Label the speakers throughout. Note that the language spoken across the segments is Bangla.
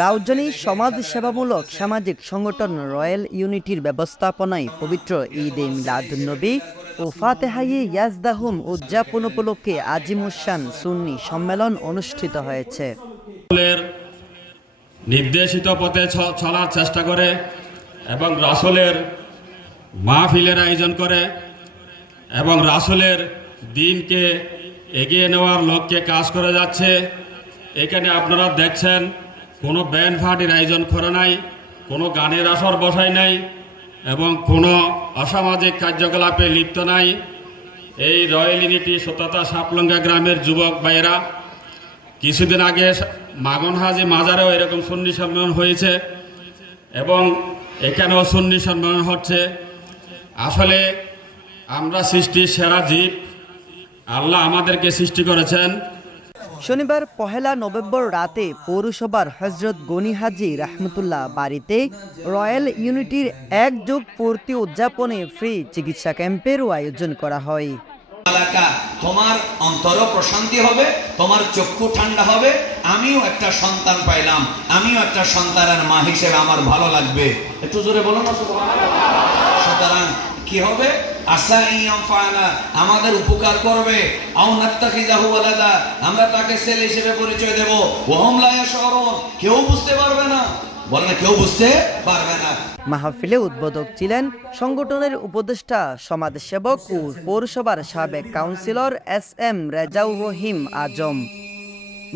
Speaker 1: রাউজানি সমাজ সেবামূলক সামাজিক সংগঠন রয়্যাল ইউনিটির ব্যবস্থাপনায় পবিত্র ঈদ এ মিলাদুন্নবী ও ফাতেহাইয়ে ইয়াজদাহুম উদযাপন উপলক্ষে আজিমুসান সুন্নি সম্মেলন অনুষ্ঠিত হয়েছে।
Speaker 2: নির্দেশিত পথে চলার চেষ্টা করে এবং রাসূলের মাহফিলের আয়োজন করে এবং রাসূলের দিনকে এগিয়ে নেওয়ার লক্ষ্যে কাজ করে যাচ্ছে। এখানে আপনারা দেখছেন কোনো ব্যান্ড পার্টির আয়োজন করে নাই, কোনো গানের আসর বসায় নাই, এবং কোনো অসামাজিক কার্যকলাপে লিপ্ত নাই। এই রয়্যাল ইউনিটি সততা সাপলঙ্গা গ্রামের যুবক ভাইয়েরা, কিছুদিন আগে মাগন হাজি মাজারেও এরকম সুন্নি সম্মেলন হয়েছে, এবং এখানেও সুন্নি সম্মেলন হচ্ছে। আসলে আমরা সৃষ্টির সেরা জীব, আল্লাহ আমাদেরকে সৃষ্টি করেছেন।
Speaker 1: শনিবার পহেলা নভেম্বর রাতে পৌরসভার হজরত গনি হাজি রহমতুল্লাহ বাড়িতে রয়্যাল ইউনিটির এক যুগ পূর্তি উদযাপনে ফ্রি চিকিৎসা ক্যাম্পেরও আয়োজন করা হয়।
Speaker 3: তোমার অন্তর প্রশান্তি হবে, তোমার চক্ষু ঠান্ডা হবে, আমিও একটা সন্তান পাইলাম, আমিও একটা সন্তানের মা হিসেবে আমার ভালো লাগবে। একটু জোরে বলো না সুতরাং কি হবে? আমাদের উপকার করবে। আমরা তাকে ছেলে হিসেবে পরিচয় দেব। কেউ বুঝতে পারবে না।
Speaker 1: মাহফিলে উদ্বোধক ছিলেন সংগঠনের উপদেষ্টা, সমাজসেবক ও পৌরসভার সাবেক councillor S M Rezaur Rahim Azam.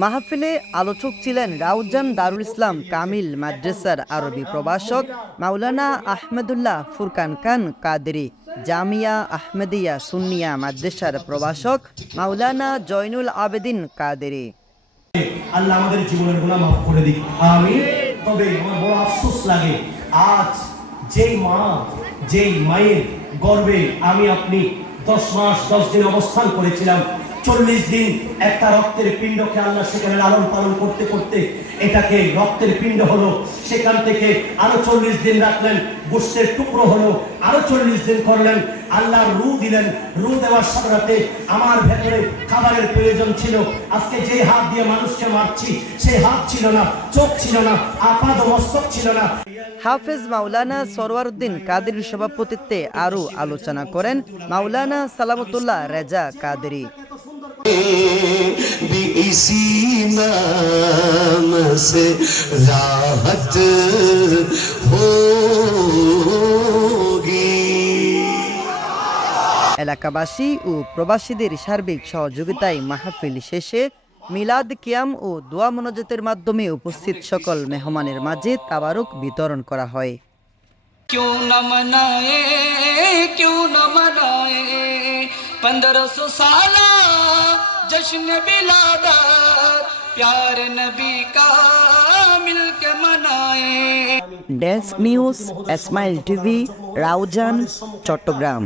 Speaker 1: মাহফিলে আলোচক ছিলেন রাউজান দারুল ইসলাম, কামিল মাদ্রাসার আরবি প্রভাষক মাওলানা আহমেদুল্লাহ ফুরকান খান কাদেরি, জামিয়া আহমেদিয়া সুন্নিয়া মাদ্রাসার প্রভাষক মাওলানা জয়নুল আবেদিন কাদেরি।
Speaker 4: আল্লাহ আমাদের জীবনের গুণা মাফ করে দিক। আমি তবে আমার বড় আফসোস লাগে, আজ যেই মা, যেই মায়ের গর্বে আমি আপনি দশ মাস, দশ দিন অবস্থান করেছিলাম চল্লিশ দিন একটা রক্তের পিণ্ডকে আল্লাহ সেখানে লালন পালন করতে করতে এটাকে রক্তের পিণ্ড হলো। সেখান থেকে আরও চল্লিশ দিন রাখলেন, গোষ্ঠের টুকরো হলো। আরও চল্লিশ দিন করলেন আল্লাহ রু দিলেন। রু দেওয়ার সাথে আমার ভেতরে খাবারের প্রয়োজন ছিল। আজকে যে হাত দিয়ে মানুষকে মারছি, সেই হাত ছিল না, চোখ ছিল না, আপাদ মস্তক ছিল না।
Speaker 1: হাফেজ মাওলানা সরওয়ারউদ্দিন কাদের সভাপতিত্বে আরও আলোচনা করেন মাওলানা সালামতুল্লাহ রেজা কাদেরি।
Speaker 5: इसी नाम से राहत होगी
Speaker 1: এলাকাবাসী ও প্রবাসীদের সার্বিক সহযোগিতায় মাহফিল শেষে মিলাদ কিয়াম ও দোয়া মনোজাতের মাধ্যমে উপস্থিত সকল মেহমানের মাঝে তাবারক বিতরণ করা হয়
Speaker 6: क्यों न मनाए क्यों न मनाए पंद्रह सौ साल जश्न बिलादा प्यार नबी का मिलके मनाए
Speaker 1: desk news Ismail TV Raozan Chittagong